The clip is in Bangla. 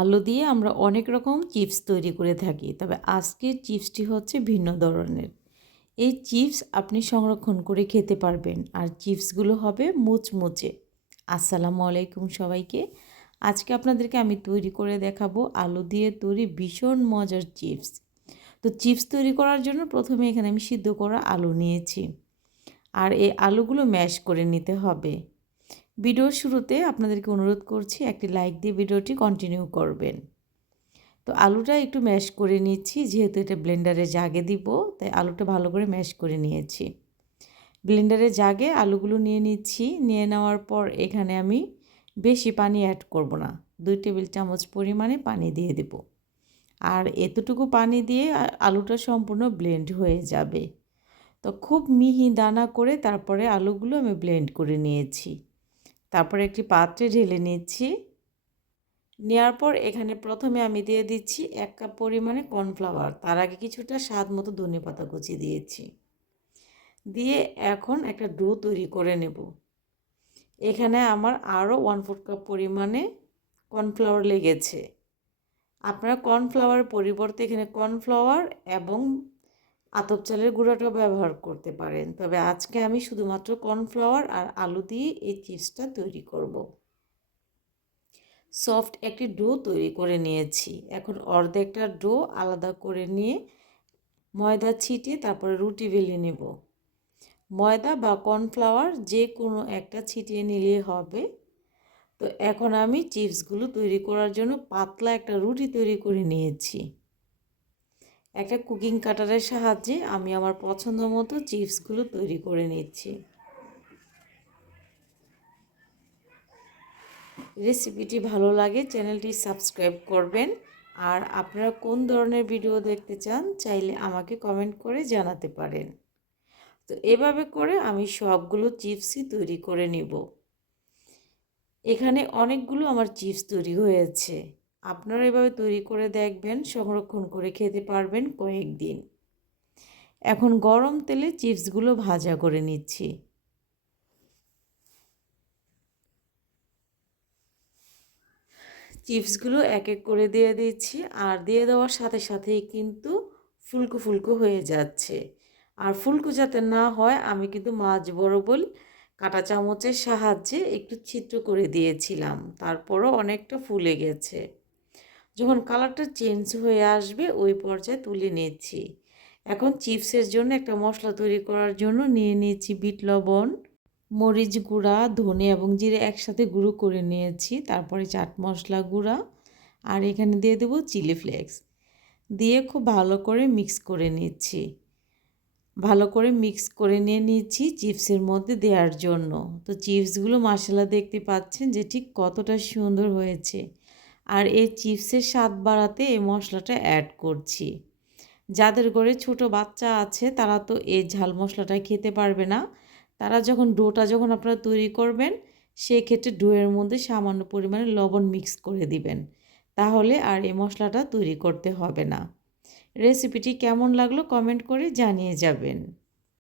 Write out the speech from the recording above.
আলু দিয়ে আমরা অনেক রকম চিপস তৈরি করে থাকি। তবে আজকের চিপসটি হচ্ছে ভিন্ন ধরনের। এই চিপস আপনি সংরক্ষণ করে খেতে পারবেন। আর চিপসগুলো হবে মুচমুচে। আসসালামু আলাইকুম সবাইকে। আজকে আপনাদেরকে আমি তৈরি করে দেখাবো আলু দিয়ে তৈরি ভীষণ মজার চিপস। তো চিপস তৈরি করার জন্য প্রথমে এখানে আমি সিদ্ধ করা আলু নিয়েছি। আর এই আলুগুলো ম্যাশ করে নিতে হবে। ভিডিওর শুরুতে আপনাদেরকে অনুরোধ করছি একটি লাইক দিয়ে ভিডিওটি কন্টিনিউ করবেন। তো আলুটা একটু ম্যাশ করে নিচ্ছি, যেহেতু এটা ব্লেন্ডারে জাগে দিব, তাই আলুটা ভালো করে ম্যাশ করে নিয়েছি। ব্লেন্ডারে জাগে আলুগুলো নিয়ে নিচ্ছি, নিয়ে নেওয়ার পর এখানে আমি বেশি পানি অ্যাড করব না, দুই টেবিল চামচ পরিমাণে পানি দিয়ে দেব। আর এতটুকু পানি দিয়ে আলুটা সম্পূর্ণ ব্লেন্ড হয়ে যাবে। তো খুব মিহি দানা করে তারপরে আলুগুলো আমি ব্লেন্ড করে নিয়েছি। তারপরে একটি পাত্রে ঢেলে নিচ্ছি। নেওয়ার পর এখানে প্রথমে আমি দিয়ে দিচ্ছি এক কাপ পরিমাণে কর্নফ্লাওয়ার। তার আগে কিছুটা স্বাদ মতো ধনে পাতা কুচি দিয়েছি। দিয়ে এখন একটা ডো তৈরি করে নেব। এখানে আমার আরও ওয়ান ফোর কাপ পরিমাণে কর্নফ্লাওয়ার লেগেছে। আপনারা কর্নফ্লাওয়ারের পরিবর্তে এখানে কর্নফ্লাওয়ার এবং আতপ চালের গুঁড়াটাও ব্যবহার করতে পারেন। তবে আজকে আমি শুধুমাত্র কর্নফ্লাওয়ার আর আলু দিয়ে এই চিপসটা তৈরি করব। সফট একটি ডো তৈরি করে নিয়েছি। এখন অর্ধেকটা ডো আলাদা করে নিয়ে ময়দা ছিটিয়ে তারপরে রুটি বেলে নেব। ময়দা বা কর্নফ্লাওয়ার যে কোনো একটা ছিটিয়ে নিলে হবে। তো এখন আমি চিপসগুলো তৈরি করার জন্য পাতলা একটা রুটি তৈরি করে নিয়েছি। একটা কুকিং কাটারের সাহায্যে আমি আমার পছন্দ মতো চিপসগুলো তৈরি করে নিচ্ছি। রেসিপিটি ভালো লাগে, চ্যানেলটি সাবস্ক্রাইব করবেন। আর আপনারা কোন ধরনের ভিডিও দেখতে চান, চাইলে আমাকে কমেন্ট করে জানাতে পারেন। তো এভাবে করে আমি সবগুলো চিপসই তৈরি করে নিব। এখানে অনেকগুলো আমার চিপস তৈরি হয়েছে। আপনারা এভাবে তৈরি করে দেখবেন, সংরক্ষণ করে খেতে পারবেন কয়েকদিন। এখন গরম তেলে চিপসগুলো ভাজা করে নিচ্ছি। চিপসগুলো এক এক করে দিয়ে দিচ্ছি, আর দিয়ে দেওয়ার সাথে সাথেই কিন্তু ফুলকো ফুলকো হয়ে যাচ্ছে। আর ফুলকো যাতে না হয়, আমি কিন্তু মাছ বরাবর কাটা চামচের সাহায্যে একটু ছিদ্র করে দিয়েছিলাম, তারপরও অনেকটা ফুলে গেছে। যখন কালারটা চেঞ্জ হয়ে আসবে, ওই পর্যায়ে তুলে নিচ্ছি এখন চিপসের জন্য একটা মশলা তৈরি করার জন্য নিয়ে নিয়েছি বিট লবণ, মরিচ গুঁড়া, ধনে এবং জিরে একসাথে গুঁড়ো করে নিয়েছি, তারপরে চাট মশলা গুঁড়া, আর এখানে দিয়ে দেবো চিলি ফ্লেক্স। দিয়ে খুব ভালো করে মিক্স করে নিচ্ছি। ভালো করে মিক্স করে নিয়ে নিচ্ছি চিপসের মধ্যে দেওয়ার জন্য। তো চিপসগুলো মশলা দেখতে পাচ্ছেন যে ঠিক কতটা সুন্দর হয়েছে। আর এই চিপসের স্বাদ বাড়াতে এই মশলাটা অ্যাড করছি। যাদের ঘরে ছোট বাচ্চা আছে, তারা তো এই ঝাল মশলাটা খেতে পারবে না। তারা যখন ডোটা যখন আপনারা তৈরি করবেন, সেক্ষেত্রে ডোয়ের মধ্যে সামান্য পরিমাণে লবণ মিক্স করে দিবেন। তাহলে আর এই মশলাটা তৈরি করতে হবে না। রেসিপিটি কেমন লাগল কমেন্ট করে জানিয়ে যাবেন।